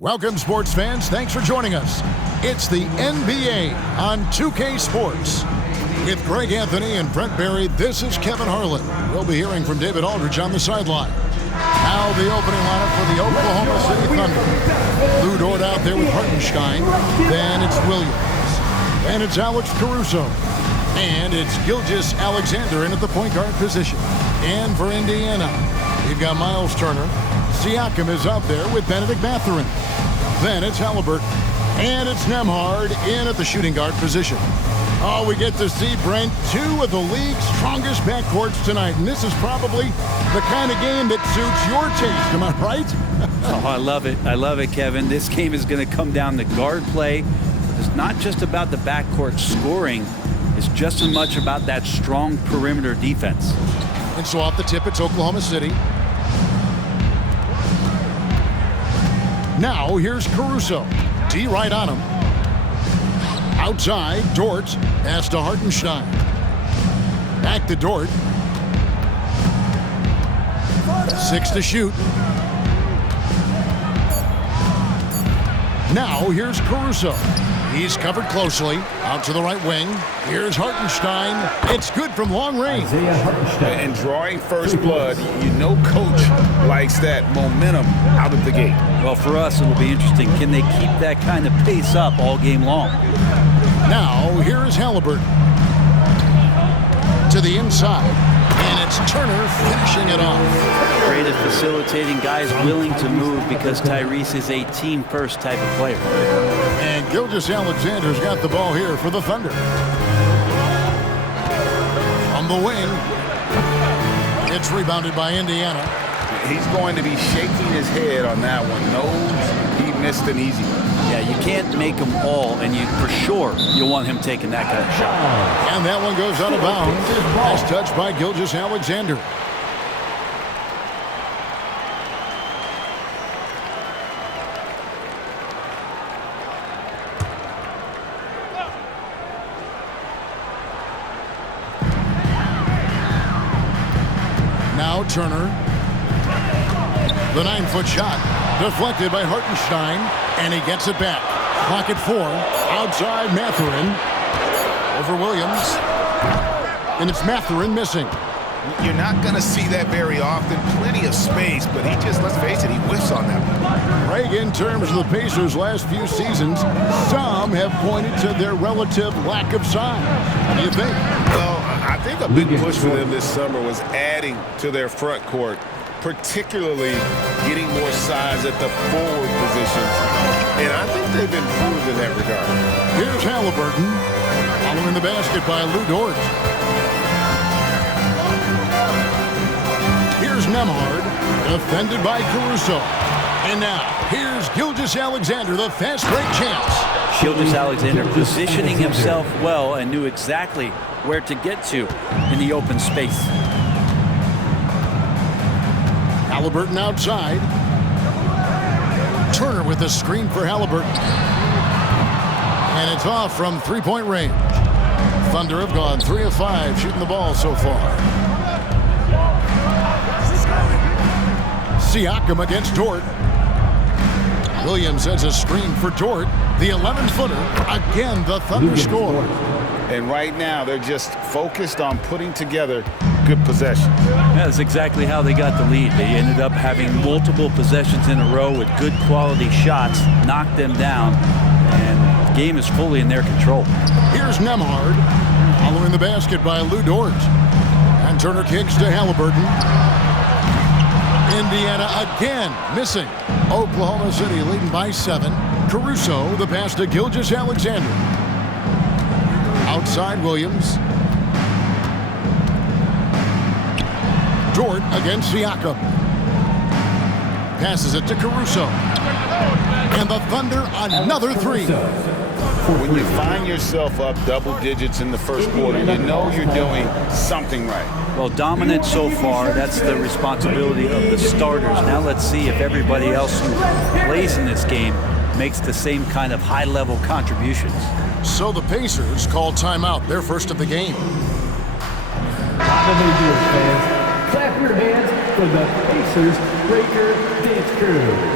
Welcome, sports fans. Thanks for joining us. It's the NBA on 2K Sports. With Greg Anthony and Brent Barry, this is Kevin Harlan. We'll be hearing from David Aldridge on the sideline. Now the opening lineup for the Oklahoma City Thunder. Lou Dort out there with Hartenstein. Then it's Williams. And it's Alex Caruso. And it's Gilgeous-Alexander in at the point guard position. And for Indiana, we've got Miles Turner. Siakam is out there with Benedict Mathurin. Then it's Halliburton. And it's Nembhard in at the shooting guard position. Oh, we get to see, Brent, two of the league's strongest backcourts tonight. And this is probably the kind of game that suits your taste. Am I right? Oh, I love it. I love it, Kevin. This game is going to come down to guard play. It's not just about the backcourt scoring. It's just as much about that strong perimeter defense. And so off the tip, it's Oklahoma City. Now, here's Caruso. D right on him. Outside, Dort. Pass to Hartenstein. Back to Dort. 6 to shoot. Now, here's Caruso. He's covered closely. Out to the right wing. Here's Hartenstein. It's good from long range. And drawing first blood, you know coach likes that momentum out of the gate. Well, for us, it'll be interesting. Can they keep that kind of pace up all game long? Now, here is Halliburton. To the inside. And it's Turner finishing it off. Great at facilitating guys willing to move because Tyrese is a team-first type of player. And Gilgeous-Alexander's got the ball here for the Thunder. On the wing. It's rebounded by Indiana. He's going to be shaking his head on that one. Knows he missed an easy one. Yeah, you can't make them all, and you for sure you'll want him taking that kind of shot. And that one goes out of bounds. Nice touch by Gilgeous-Alexander. Now Turner. The 9-foot shot deflected by Hartenstein, and he gets it back. Pocket 4, outside Mathurin, over Williams, and it's Mathurin missing. You're not going to see that very often. Plenty of space, but he just, let's face it, he whiffs on that one. Greg, in terms of the Pacers' last few seasons, some have pointed to their relative lack of size. What do you think? Well, I think a big push for them this summer was adding to their front court, particularly getting more size at the forward positions. And I think they've improved in that regard. Here's Halliburton, following the basket by Lou Dort. Here's Nembhard, defended by Caruso. And now, here's Gilgeous-Alexander, the fast break champs. Gilgeous-Alexander positioning himself well and knew exactly where to get to in the open space. Halliburton outside. Turner with the screen for Halliburton. And it's off from three-point range. Thunder have gone 3 of 5 shooting the ball so far. Siakam against Dort. Williams has a screen for Dort. The 11-footer. Again, the Thunder score. And right now, they're just focused on putting together good possessions. That's exactly how they got the lead. They ended up having multiple possessions in a row with good quality shots, knocked them down, and the game is fully in their control. Here's Nembhard, following the basket by Lou Dort. And Turner kicks to Halliburton. Indiana again missing. Oklahoma City leading by 7. Caruso, the pass to Gilgeous-Alexander. Outside Williams. Dort against Siakam. Passes it to Caruso. And the Thunder another three. When you find yourself up double digits in the first quarter, you know you're doing something right. Well, dominant so far. That's the responsibility of the starters. Now let's see if everybody else who plays in this game makes the same kind of high-level contributions. So the Pacers call timeout, their first of the game. How do they do it, fans? Clap your hands for the Pacers Breaker Dance Crew.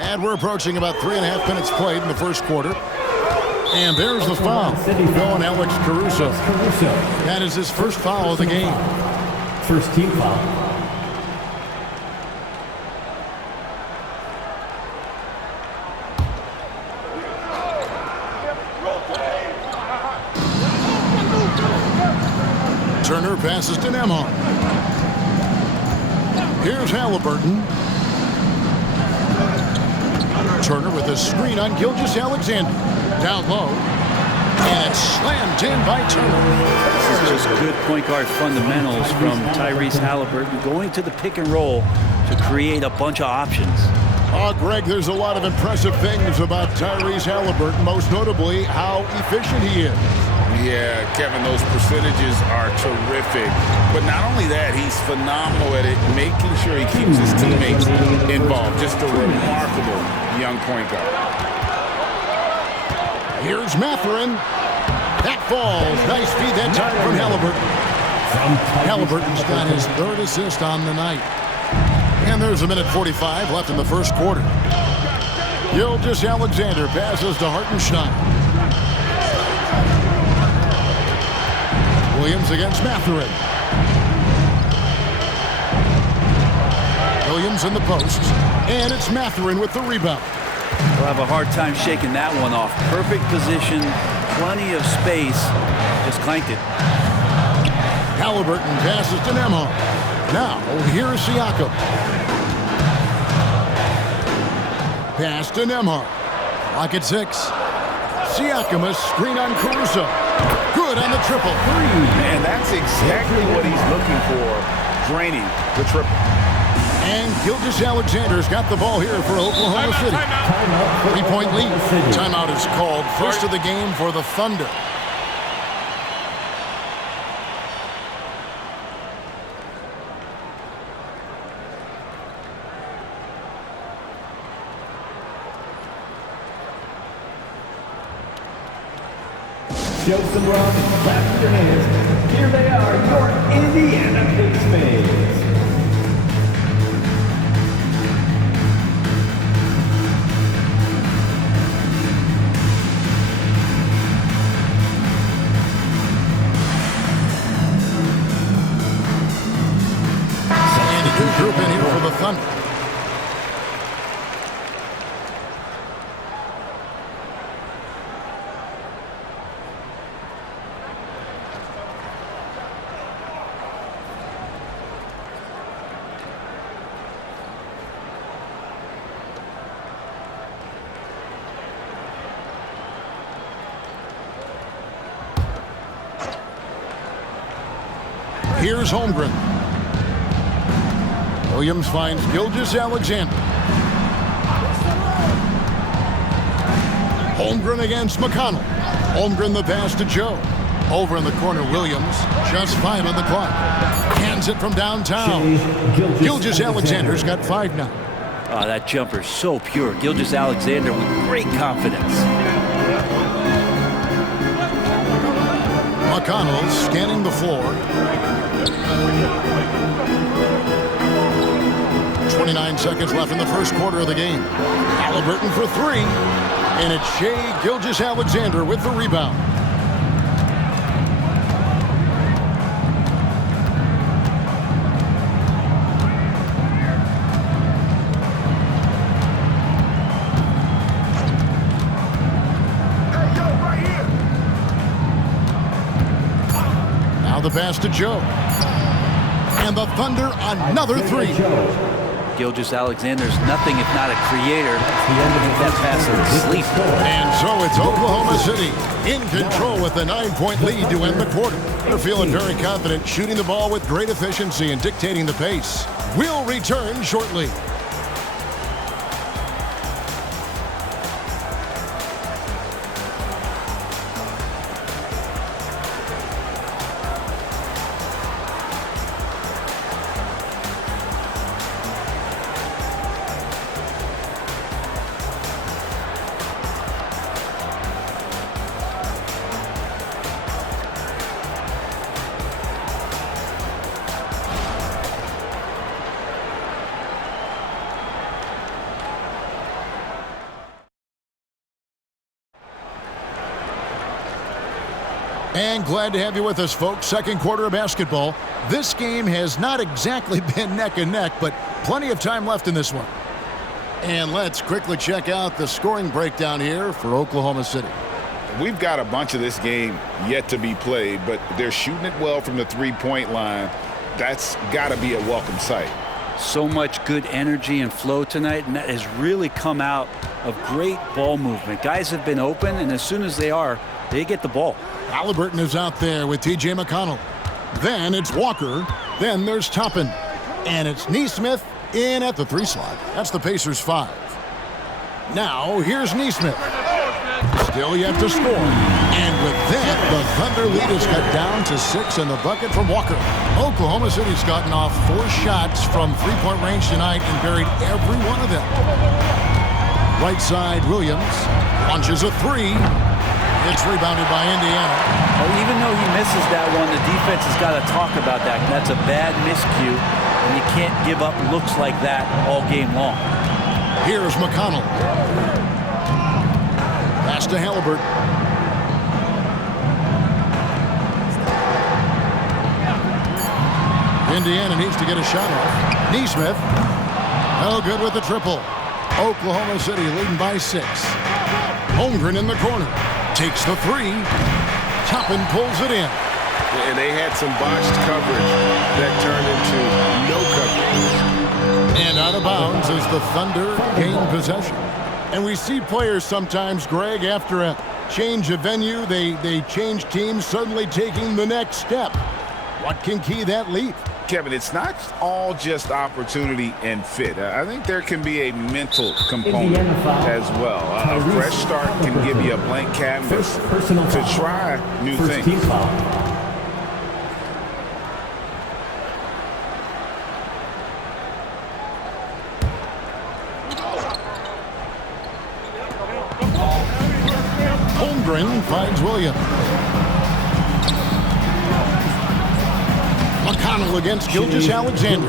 And we're approaching about 3.5 minutes played in the first quarter. And there's the foul. Going Alex Caruso. That is his first foul of the game. First team foul. Turner passes to Nembhard. Here's Halliburton. Turner with a screen on Gilgeous-Alexander. Down low. And it's slammed in by Turner. This is just good point guard fundamentals from Tyrese Halliburton, going to the pick and roll to create a bunch of options. Oh, Greg, there's a lot of impressive things about Tyrese Halliburton, most notably how efficient he is. Yeah, Kevin, those percentages are terrific. But not only that, he's phenomenal at it, making sure he keeps his teammates involved. Just a remarkable young point guard. Here's Mathurin. That falls. Nice feed that time from Halliburton. Halliburton's got his third assist on the night. And there's 1:45 left in the first quarter. Gilgeous-Alexander passes to Hartenstein. Williams against Mathurin. Williams in the post. And it's Mathurin with the rebound. We'll have a hard time shaking that one off. Perfect position, plenty of space. Just clanked it. Halliburton passes to Nembhard. Now, here's Siakam. Pass to Nembhard. Lock at 6. Siakam, a screen on Caruso. Good on the triple. And that's exactly what he's looking for, draining the triple. And Gilgeous-Alexander's got the ball here for Oklahoma City. 3-point lead. Timeout is called. First of the game for the Thunder. Show some love and clap your hands. Here they are, your Indiana Pacers. And a new group in here for the Thunder. Here's Holmgren. Williams finds Gilgeous-Alexander. Holmgren against McConnell. Holmgren the pass to Joe. Over in the corner, Williams. Just 5 on the clock. Hands it from downtown. Gilgeous-Alexander's got 5 now. Oh, that jumper so pure. Gilgeous-Alexander with great confidence. McConnell scanning the floor. 29 seconds left in the first quarter of the game. Halliburton for 3. And it's Shai Gilgeous-Alexander with the rebound. Now the pass to Joe. And the Thunder another three. Gilgeous-Alexander's nothing if not a creator. Get that pass to sleep. And so it's Oklahoma City in control with a 9-point lead to end the quarter. They're feeling very confident, shooting the ball with great efficiency and dictating the pace. We'll return shortly. And glad to have you with us, folks. Second quarter of basketball. This game has not exactly been neck and neck, but plenty of time left in this one. And let's quickly check out the scoring breakdown here for Oklahoma City. We've got a bunch of this game yet to be played, but they're shooting it well from the three-point line. That's got to be a welcome sight. So much good energy and flow tonight, and that has really come out of great ball movement. Guys have been open, and as soon as they are, they get the ball. Halliburton is out there with T.J. McConnell. Then it's Walker. Then there's Toppin. And it's Nesmith in at the 3 slot. That's the Pacers' 5. Now here's Nesmith. Still yet to score. And with that, the Thunder lead is cut down to 6 in the bucket from Walker. Oklahoma City's gotten off 4 shots from three-point range tonight and buried every one of them. Right side, Williams launches a 3. It's rebounded by Indiana. Well, even though he misses that one, the defense has got to talk about that. That's a bad miscue, and you can't give up looks like that all game long. Here's McConnell. Pass to Halliburton. Indiana needs to get a shot off. Nesmith. No good with the triple. Oklahoma City leading by 6. Holmgren in the corner. Takes the 3. Toppin pulls it in. And they had some botched coverage that turned into no coverage. And out of bounds as the Thunder gain possession. And we see players sometimes, Greg, after a change of venue, they change teams, suddenly taking the next step. What can key that leap? Kevin, it's not all just opportunity and fit. I think there can be a mental component as well. A fresh start can give you a blank canvas to try new things. Holmgren finds Williams. McConnell against Gilgeous-Alexander.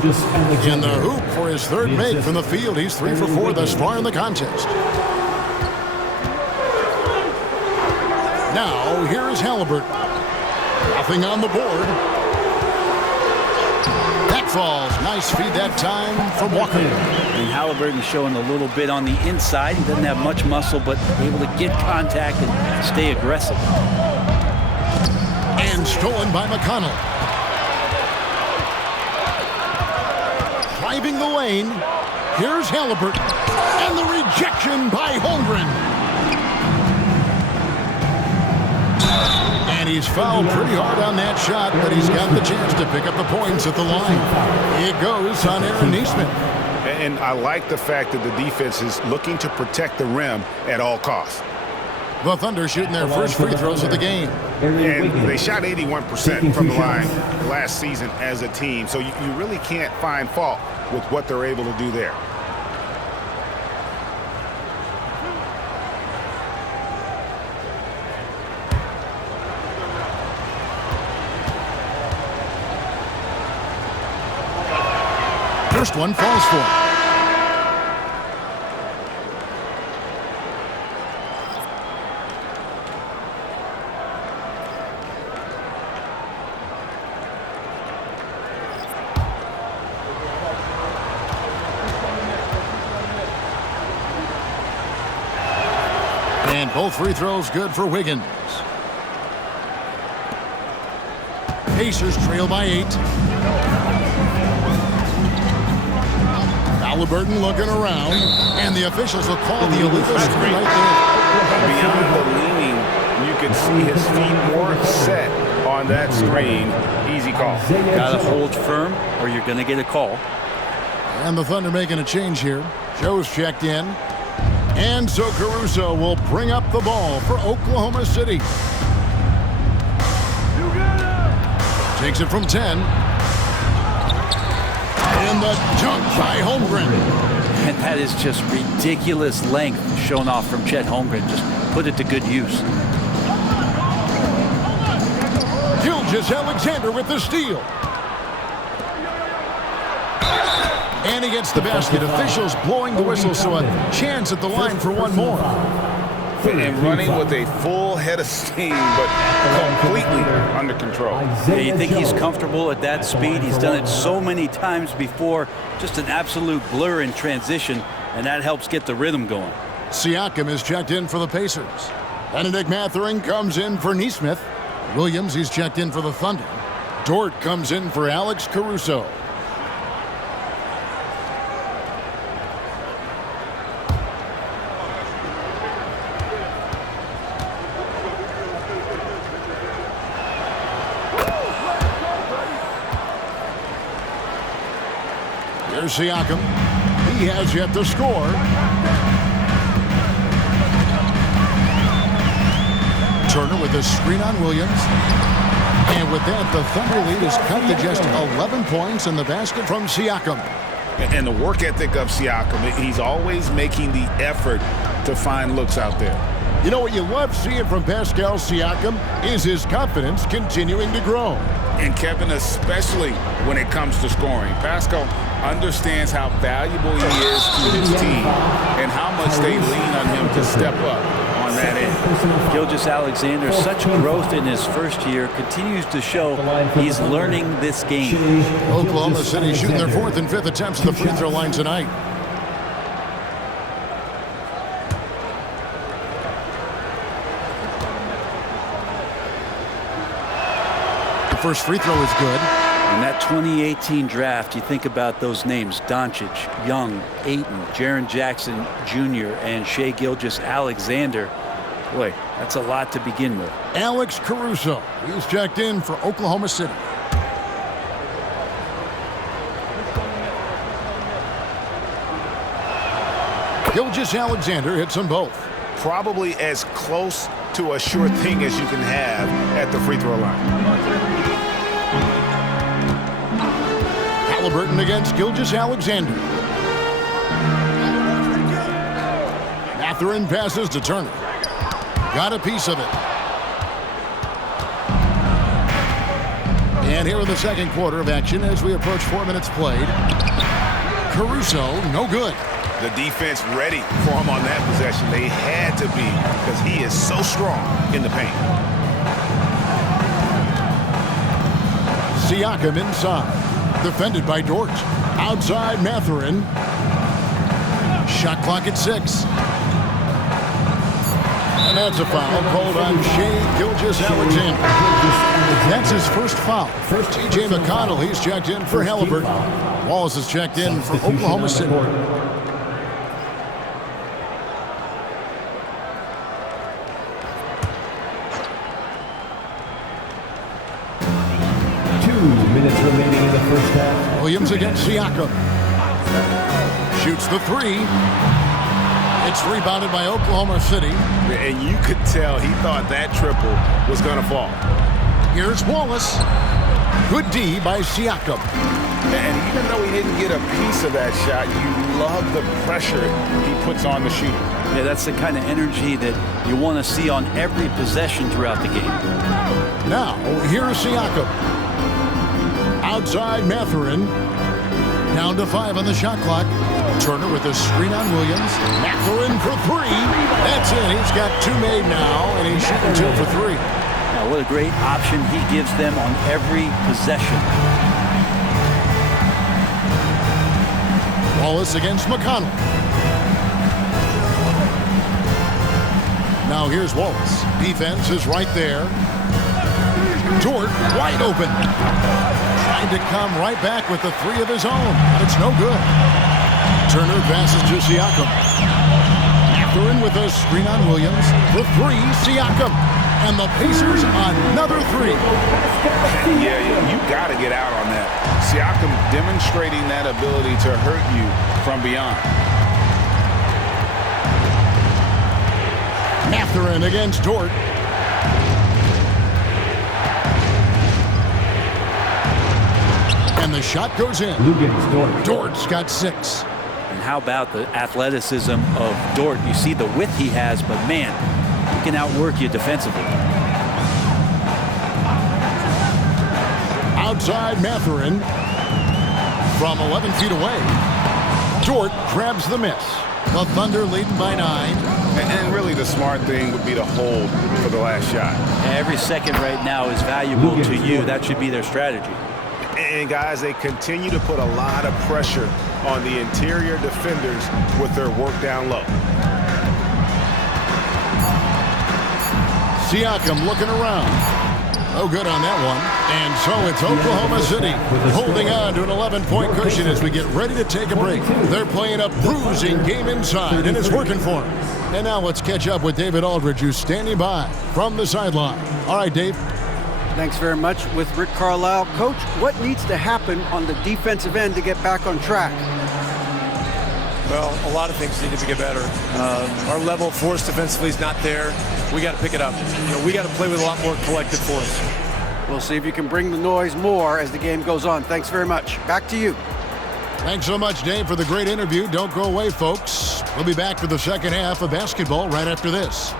In the hoop for his 3rd make from the field. He's 3 for 4 thus far in the contest. Now, here is Halliburton. Nothing on the board. That falls. Nice feed that time from Walker. And Halliburton showing a little bit on the inside. He doesn't have much muscle, but able to get contact and stay aggressive. And stolen by McConnell. Driving the lane. Here's Halliburton. And the rejection by Holmgren. And he's fouled pretty hard on that shot, but he's got the chance to pick up the points at the line. It goes on Aaron Nesmith. And I like the fact that the defense is looking to protect the rim at all costs. The Thunder shooting their first free throws of the game. And they shot 81% from the line last season as a team, so you really can't find fault with what they're able to do there. First one falls for him. And both free throws good for Wiggins. Pacers trail by 8. Halliburton looking around, and the officials will call the illegal screen right there. Beyond the leaning, you can see his feet weren't set on that screen. Easy call. Got to hold firm or you're going to get a call. And the Thunder making a change here. Joe's checked in. And so Caruso will bring up the ball for Oklahoma City. Takes it from 10. And the dunk by Holmgren. And that is just ridiculous length shown off from Chet Holmgren. Just put it to good use. Gilgeous-Alexander with the steal. And he gets the basket. Officials blowing the whistle, so a chance at the line for one more. And running with a full head of steam, but completely under control. Yeah, you think he's comfortable at that speed? He's done it so many times before. Just an absolute blur in transition, and that helps get the rhythm going. Siakam is checked in for the Pacers. Benedict Mathurin comes in for Nesmith. Williams, he's checked in for the Thunder. Dort comes in for Alex Caruso. Here's Siakam. He has yet to score. Turner with a screen on Williams. And with that, the Thunder lead is cut to just 11 points in the basket from Siakam. And the work ethic of Siakam, he's always making the effort to find looks out there. You know what you love seeing from Pascal Siakam is his confidence continuing to grow. And Kevin, especially when it comes to scoring. Pascal understands how valuable he is to his team and how much they lean on him to step up on that end. Gilgeous-Alexander, such growth in his first year, continues to show he's learning this game. Oklahoma City shooting their 4th and 5th attempts at the free throw line tonight. The first free throw is good. In that 2018 draft, you think about those names: Doncic, Young, Ayton, Jaren Jackson Jr., and Shai Gilgeous-Alexander. Boy, that's a lot to begin with. Alex Caruso, he's checked in for Oklahoma City. Gilgeous-Alexander hits them both. Probably as close to a sure thing as you can have at the free throw line. Halliburton against Gilgeous-Alexander. Mathurin passes to Turner. Got a piece of it. And here in the second quarter of action as we approach 4 minutes played. Caruso, no good. The defense ready for him on that possession. They had to be, because he is so strong in the paint. Siakam inside. Defended by Dort. Outside Mathurin. Shot clock at 6. And that's a foul called on Shai Gilgeous-Alexander. That's his first foul. T.J. McConnell, he's checked in for Halliburton. Wallace is checked in for Oklahoma City. Minutes remaining in the first half. Williams against Siakam. Shoots the 3. It's rebounded by Oklahoma City. And you could tell he thought that triple was going to fall. Here's Wallace. Good D by Siakam. And even though he didn't get a piece of that shot, you love the pressure he puts on the shooter. Yeah, that's the kind of energy that you want to see on every possession throughout the game. Now, here's Siakam. Outside Mathurin. Down to 5 on the shot clock. Turner with a screen on Williams. Mathurin for 3. That's it. He's got 2 made now, and he's shooting 2 for 3. Now, what a great option he gives them on every possession. Wallace against McConnell. Now here's Wallace. Defense is right there. Dort wide open. Trying to come right back with the three of his own. It's no good. Turner passes to Siakam. Mathurin with a screen on Williams. The three, Siakam. And the Pacers another three. Yeah, you got to get out on that. Siakam demonstrating that ability to hurt you from beyond. Mathurin against Dort. And the shot goes in. Dort's got 6. And how about the athleticism of Dort? You see the width he has, but man, he can outwork you defensively. Outside Mathurin from 11 feet away. Dort grabs the miss. The Thunder leading by 9. And really the smart thing would be to hold for the last shot. Every second right now is valuable to you. That should be their strategy. And guys, they continue to put a lot of pressure on the interior defenders with their work down low. Siakam looking around. No good on that one. And so it's Oklahoma City holding on to an 11-point cushion as we get ready to take a break. They're playing a bruising game inside, and it's working for them. And now let's catch up with David Aldridge, who's standing by from the sideline. All right, Dave. Thanks very much. With Rick Carlisle. Coach, what needs to happen on the defensive end to get back on track? Well, a lot of things need to get better. Our level of force defensively is not there. We got to pick it up. We got to play with a lot more collective force. We'll see if you can bring the noise more as the game goes on. Thanks very much. Back to you. Thanks so much, Dave, for the great interview. Don't go away, folks. We'll be back for the second half of basketball right after this.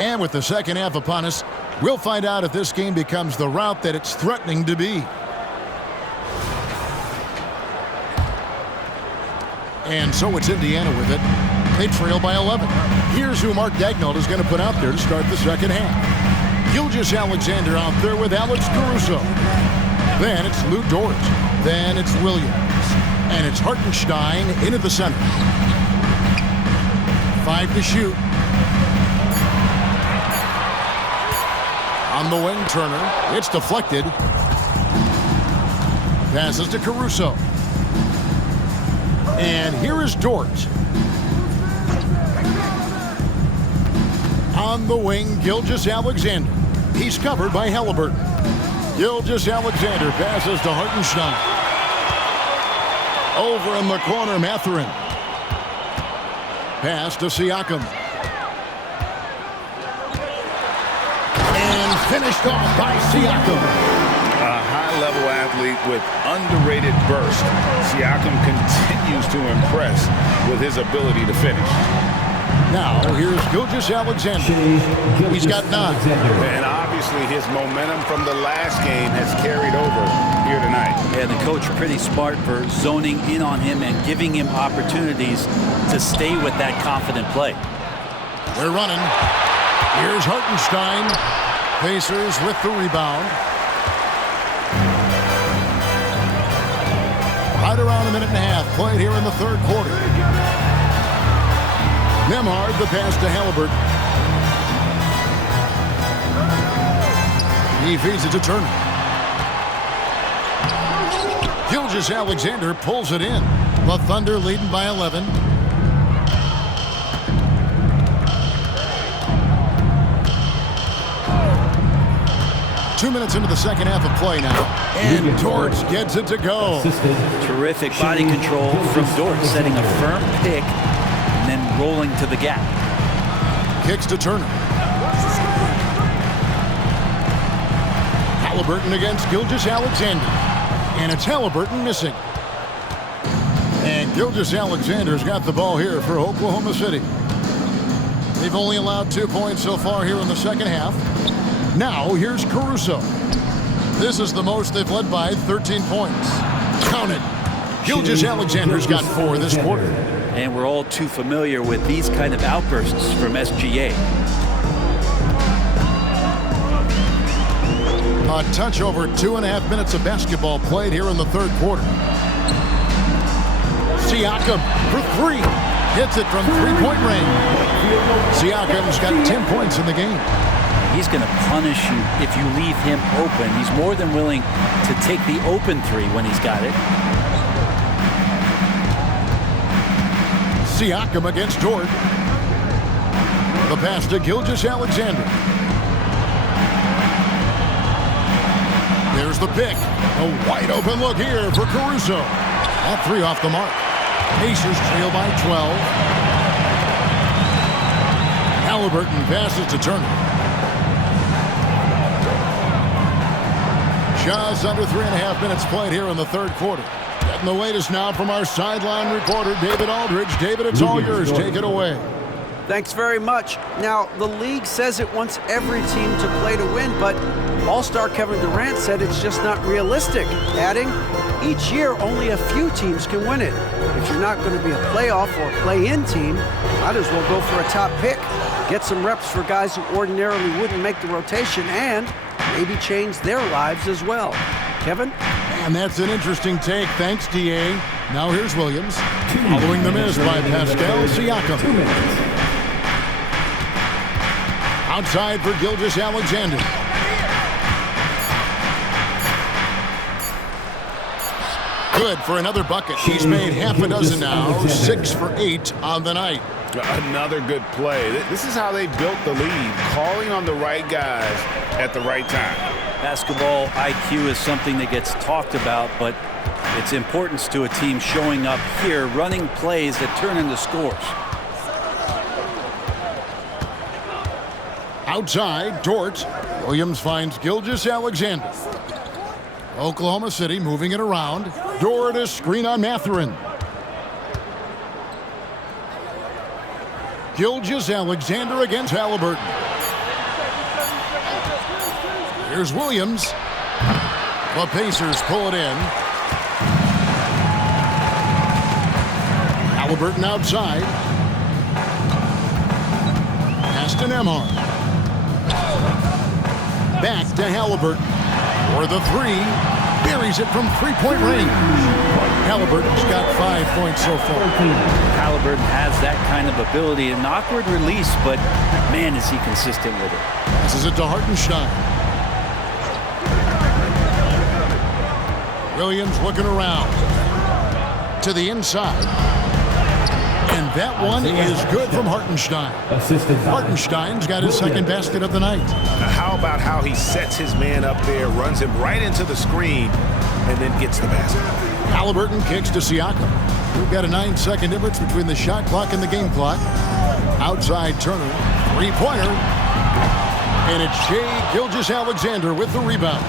And with the second half upon us, we'll find out if this game becomes the route that it's threatening to be. And so it's Indiana with it. They trail by 11. Here's who Mark Daigneault is going to put out there to start the second half. Gilgeous-Alexander out there with Alex Caruso. Then it's Lou Dort. Then it's Williams. And it's Hartenstein into the center. 5 to shoot. On the wing, Turner. It's deflected. Passes to Caruso. And here is Dort. On the wing, Gilgeous-Alexander. He's covered by Halliburton. Gilgeous-Alexander passes to Hartenstein. Over in the corner, Mathurin. Pass to Siakam. And finished off by Siakam. A high-level athlete with underrated burst. Siakam continues to impress with his ability to finish. Now, here's Gilgeous-Alexander. He's got 9. And obviously his momentum from the last game has carried over here tonight. Yeah, the coach pretty smart for zoning in on him and giving him opportunities to stay with that confident play. They're running. Here's Hartenstein. Pacers with the rebound. Right around a minute and a half played here in the third quarter. Nembhard the pass to Halliburton. He feeds it to Turner. Gilgeous-Alexander pulls it in. The Thunder leading by 11. 2 minutes into the second half of play now. And Dort gets it to go. Terrific body control from Dort, setting a firm pick and then rolling to the gap. Kicks to Turner. Halliburton against Gilgeous-Alexander. And it's Halliburton missing. And Gilgeous-Alexander's got the ball here for Oklahoma City. They've only allowed 2 points so far here in the second half. Now here's Caruso. This is the most they've led by 13 points. Count it. Gilgeous-Alexander's got 4 this quarter. And we're all too familiar with these kind of outbursts from SGA. A touch over 2.5 minutes of basketball played here in the third quarter. Siakam for 3. Hits it from three-point range. Siakam's got 10 points in the game. He's going to punish you if you leave him open. He's more than willing to take the open 3 when he's got it. Siakam against Dort. The pass to Gilgeous-Alexander. There's the pick. A wide open look here for Caruso. That 3 off the mark. Pacers trail by 12. Halliburton passes to Turner. Just under 3.5 minutes played here in the third quarter. Getting the latest now from our sideline reporter, David Aldridge. David, it's all yours. Take it away. Thanks very much. Now, the league says it wants every team to play to win, but All-Star Kevin Durant said it's just not realistic, adding, each year only a few teams can win it. If you're not going to be a playoff or play-in team, might as well go for a top pick. Get some reps for guys who ordinarily wouldn't make the rotation and maybe change their lives as well. Kevin? And that's an interesting take. Thanks, D.A. Now here's Williams. Following the miss by Pascal Siakam. 2 minutes. Outside for Gilgeous-Alexander. Good for another bucket. He's made half a dozen now. 6 for 8 on the night. Another good play. This is how they built the lead, calling on the right guys at the right time. Basketball IQ is something that gets talked about, but its importance to a team showing up here, running plays that turn into scores. Outside, Dort. Williams finds Gilgeous-Alexander. Oklahoma City moving it around. Dort is screen on Mathurin. Gilgeous-Alexander against Halliburton. Here's Williams. The Pacers pull it in. Halliburton outside. Pass to Nembhard. Back to Halliburton. For the 3. Buries it from three-point range. Halliburton's got 5 points so far. Halliburton has that kind of ability. An awkward release, but man, is he consistent with it. Passes it to Hartenstein. Williams looking around. To the inside. And that one is good from Hartenstein. Hartenstein's got his second basket of the night. Now, how about how he sets his man up there, runs him right into the screen, and then gets the basket? Halliburton kicks to Siakam. We've got a 9-second difference between the shot clock and the game clock. Outside Turner. 3-pointer. And it's Shai Gilgeous-Alexander with the rebound.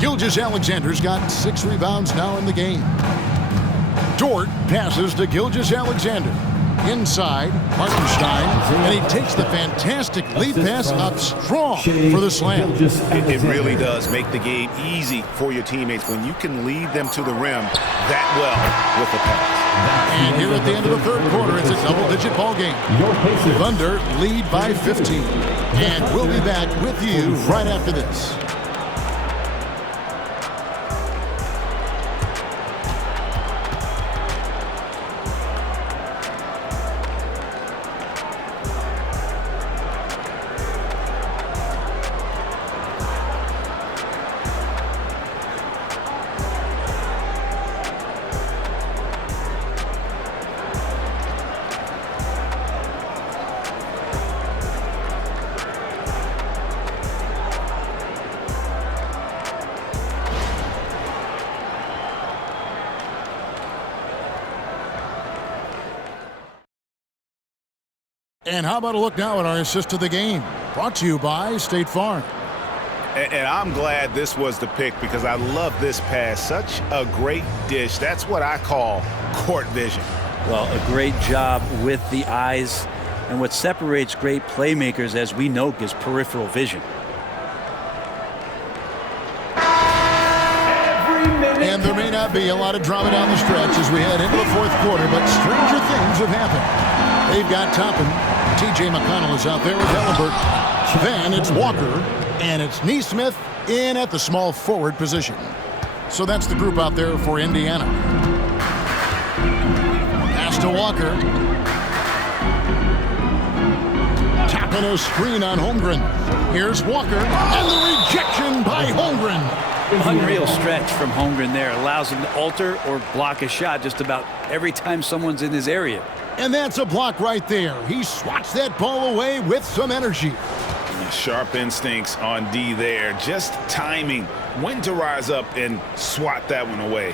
Gilgeous-Alexander's got 6 rebounds now in the game. Dort passes to Gilgeous-Alexander. Inside, Hartenstein, and he takes the fantastic lead pass up strong for the slam. It really does make the game easy for your teammates when you can lead them to the rim that well with the pass. And here at the end of the third quarter, it's a double-digit ball game. Thunder lead by 15. And we'll be back with you right after this. And how about a look now at our assist of the game? Brought to you by State Farm. And I'm glad this was the pick because I love this pass. Such a great dish. That's what I call court vision. Well, a great job with the eyes. And what separates great playmakers, as we know, is peripheral vision. And there may not be a lot of drama down the stretch as we head into the fourth quarter, but stranger things have happened. They've got Toppin. T.J. McConnell is out there with Halliburton. Then it's Walker, and it's Neesmith in at the small forward position. So that's the group out there for Indiana. Pass to Walker. Tapping a screen on Holmgren. Here's Walker, and the rejection by Holmgren. Unreal stretch from Holmgren there. Allows him to alter or block a shot just about every time someone's in his area. And that's a block right there. He swats that ball away with some energy. Sharp instincts on D there. Just timing when to rise up and swat that one away.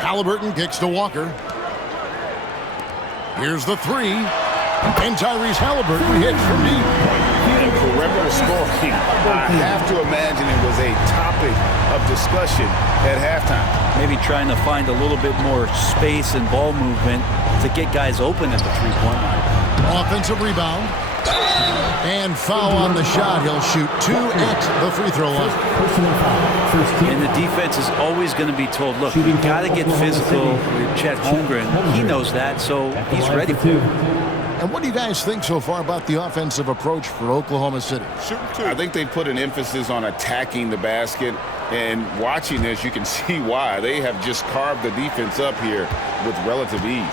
Halliburton kicks to Walker. Here's the three. And Tyrese Halliburton hits from deep. And perimeter scoring, I have to imagine it was a topic of discussion at halftime. Maybe trying to find a little bit more space and ball movement to get guys open at the three-point line. Offensive rebound. And foul on the shot. He'll shoot 2 at the free throw line. And the defense is always going to be told, look, you've got to get physical with Chet Holmgren. He knows that, so he's ready for it. And what do you guys think so far about the offensive approach for Oklahoma City? I think they put an emphasis on attacking the basket, and watching this, you can see why. They have just carved the defense up here with relative ease.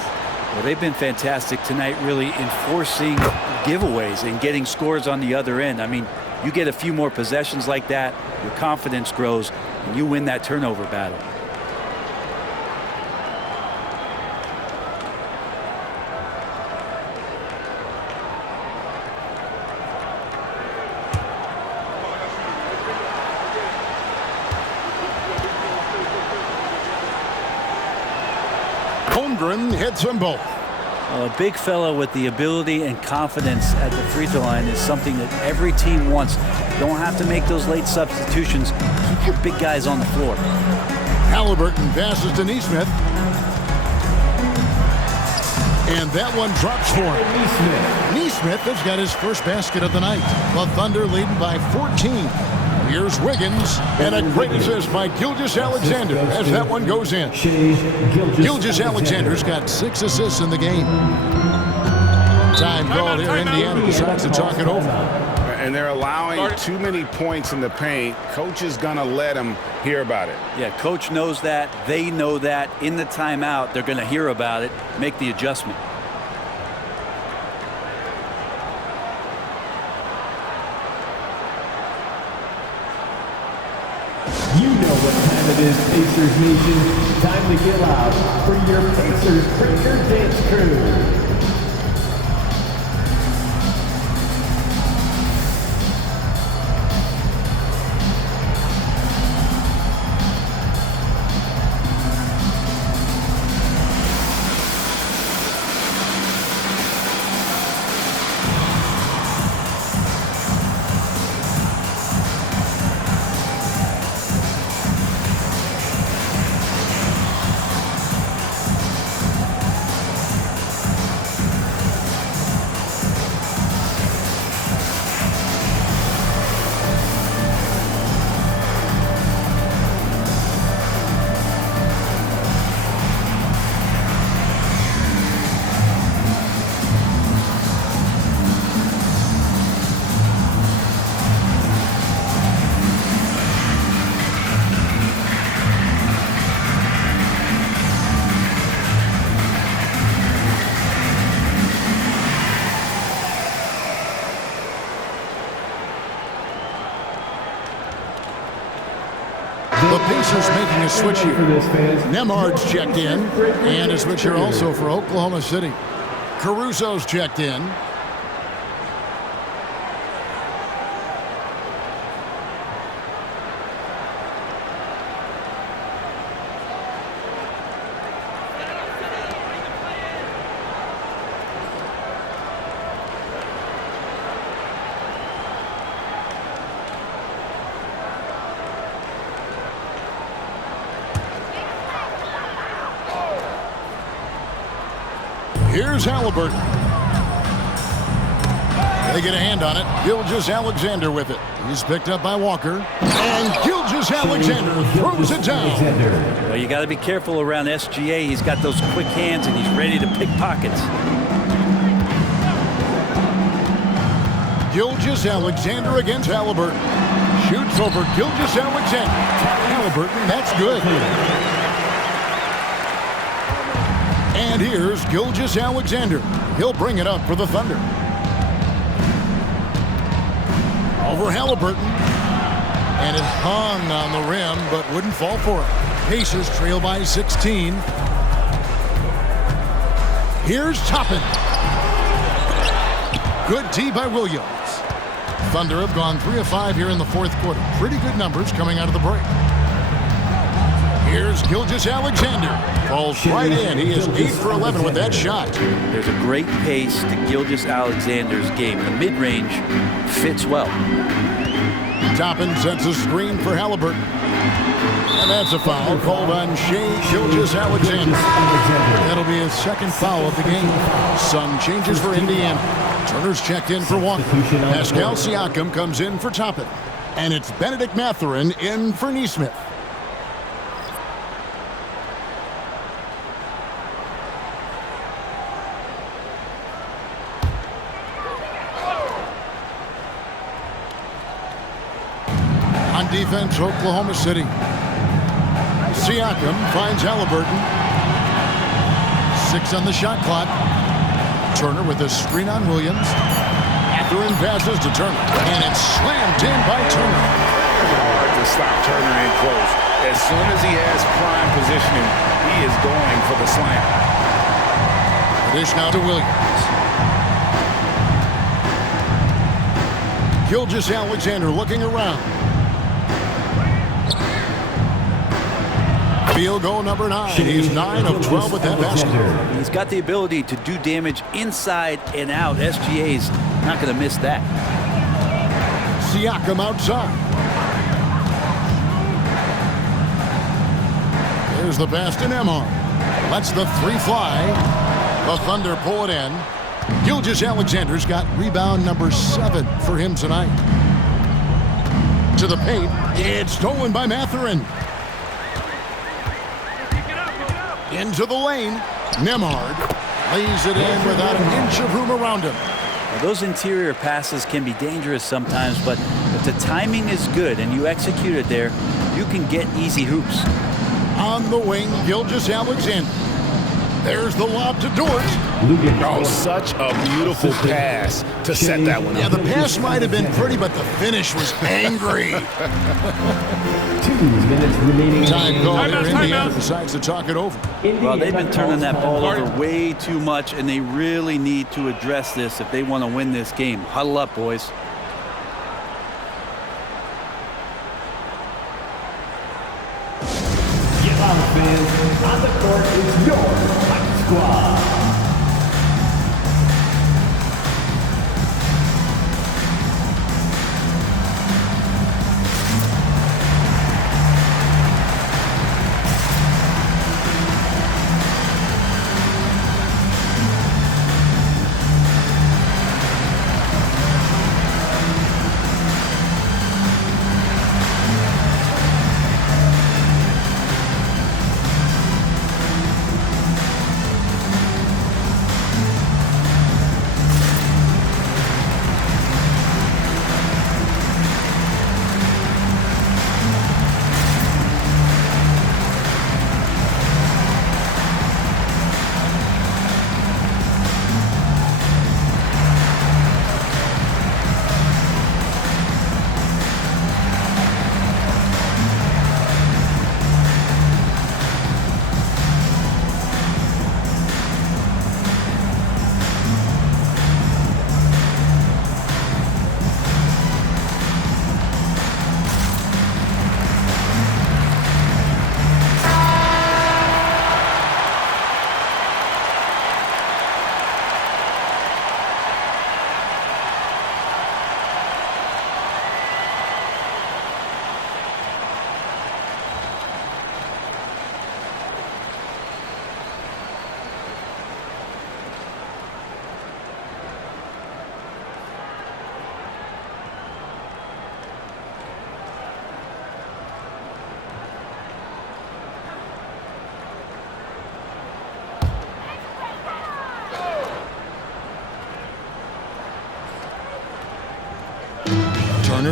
Well, they've been fantastic tonight, really enforcing giveaways and getting scores on the other end. I mean, you get a few more possessions like that, your confidence grows, and you win that turnover battle. Holmgren hits them both. Well, a big fellow with the ability and confidence at the free throw line is something that every team wants. You don't have to make those late substitutions. Keep your big guys on the floor. Halliburton passes to Neesmith. And that one drops for him. Neesmith has got his first basket of the night. The Thunder leading by 14. Here's Wiggins, and a great assist by Gilgeous-Alexander as that one goes in. Gilgeous-Alexander's got 6 assists in the game. Time called here. Indiana decides to talk it over. And they're allowing too many points in the paint. Coach is going to let them hear about it. Yeah, coach knows that. They know that. In the timeout, they're going to hear about it, make the adjustment. You know what time it is, Pacers Nation. Time to get loud for your Pacers Breaker Dance Crew. The Pacers making a switch here. Nemhard's checked in, and a switch here also for Oklahoma City. Caruso's checked in. Here's Halliburton. They get a hand on it. Gilgeous-Alexander with it. He's picked up by Walker. And Gilgeous-Alexander throws it down. Well, you got to be careful around SGA. He's got those quick hands, and he's ready to pick pockets. Gilgeous-Alexander against Halliburton. Shoots over Gilgeous-Alexander. Halliburton, that's good. And here's Gilgeous-Alexander. He'll bring it up for the Thunder. Over Halliburton. And it hung on the rim, but wouldn't fall for it. Pacers trail by 16. Here's Toppin. Good D by Williams. Thunder have gone 3 of 5 here in the fourth quarter. Pretty good numbers coming out of the break. Here's Gilgeous-Alexander. Falls right in. He is 8 for 11 with that shot. There's a great pace to Gilgeous-Alexander's game. The mid-range fits well. Toppin sets a screen for Halliburton. And that's a foul called on Shai Gilgeous-Alexander. That'll be his second foul of the game. Some changes for Indiana. Turner's checked in for Walker. Pascal Siakam comes in for Toppin. And it's Benedict Mathurin in for Nesmith. On defense, Oklahoma City. Siakam finds Halliburton. 6 on the shot clock. Turner with a screen on Williams. Mathurin passes to Turner. And it's slammed in by Turner. Hard to stop Turner in close. As soon as he has prime positioning, he is going for the slam. Dish now to Williams. Gilgeous-Alexander looking around. Field goal number 9. He's 9 of 12 with that basket. He's got the ability to do damage inside and out. SGA's not going to miss that. Siakam outside. There's the pass to Nembhard. Lets the 3 fly. The Thunder pull it in. Gilgeous-Alexander's got rebound number 7 for him tonight. To the paint. It's stolen by Mathurin. Into the lane. Nembhard lays it in without an inch of room around him. Well, those interior passes can be dangerous sometimes, but if the timing is good and you execute it there, you can get easy hoops. On the wing, Gilgeous-Alexander. There's the lob to Dort. Oh, such a beautiful pass to set that one up. Yeah, the pass might have been pretty, but the finish was angry. 2 minutes remaining. Time call here. Indiana decides to talk it over. Well, they've been turning that ball over way too much, and they really need to address this if they want to win this game. Huddle up, boys. Get on, fans. On the court is your Fight Squad.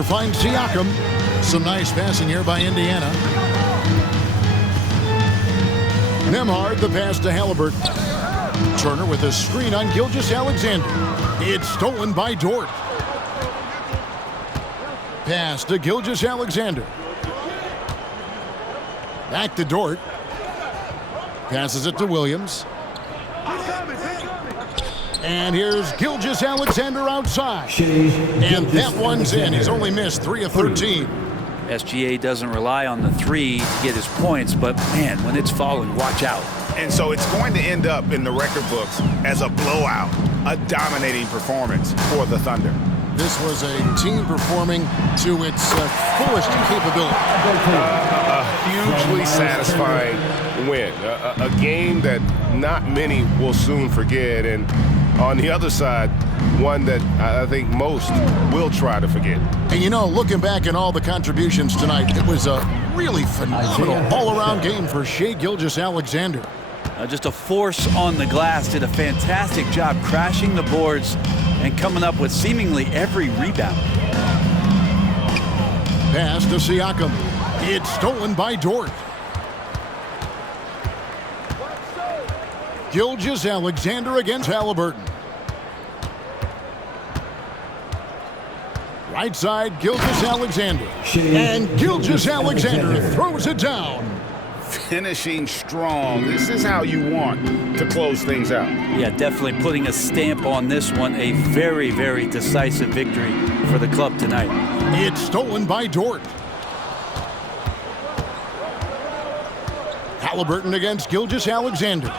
Turner finds Siakam. Some nice passing here by Indiana. Nembhard, the pass to Halliburton. Turner with a screen on Gilgeous-Alexander. It's stolen by Dort. Pass to Gilgeous-Alexander. Back to Dort. Passes it to Williams. And here's Gilgeous-Alexander outside. And that one's in. He's only missed 3 of 13. SGA doesn't rely on the three to get his points, but man, when it's falling, watch out. And so it's going to end up in the record books as a blowout, a dominating performance for the Thunder. This was a team performing to its fullest capability. A hugely satisfying win. A game that not many will soon forget. And on the other side, one that I think most will try to forget. And you know, looking back at all the contributions tonight, it was a really phenomenal all-around game for Shai Gilgeous-Alexander. Just a force on the glass, did a fantastic job crashing the boards and coming up with seemingly every rebound. Pass to Siakam. It's stolen by Dort. Gilgeous-Alexander against Halliburton. Right side, Gilgeous-Alexander. And Gilgeous-Alexander throws it down. Finishing strong. This is how you want to close things out. Yeah, definitely putting a stamp on this one. A very, very decisive victory for the club tonight. It's stolen by Dort. Halliburton against Gilgeous-Alexander.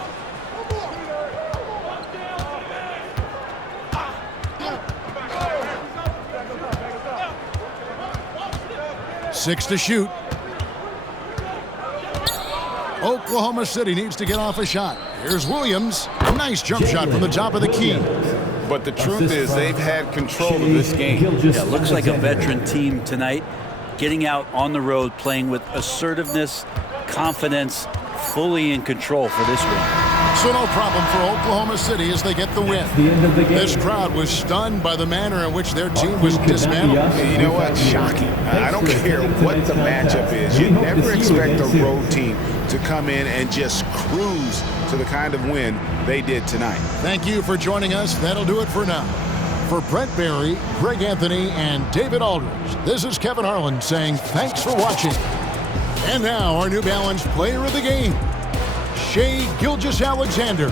Six to shoot. Oklahoma City needs to get off a shot. Here's Williams. Nice jump shot from the top of the key. But the truth is they've had control of this game. Yeah, looks like a veteran team tonight. Getting out on the road, playing with assertiveness, confidence, fully in control for this win. So no problem for Oklahoma City as they get the win. This crowd was stunned by the manner in which their team was dismantled. And you know what? Shocking. I don't care what the matchup is. You never expect a road team to come in and just cruise to the kind of win they did tonight. Thank you for joining us. That'll do it for now. For Brent Barry, Greg Anthony, and David Aldridge, this is Kevin Harlan saying thanks for watching. And now our New Balance player of the game, Shai Gilgeous-Alexander.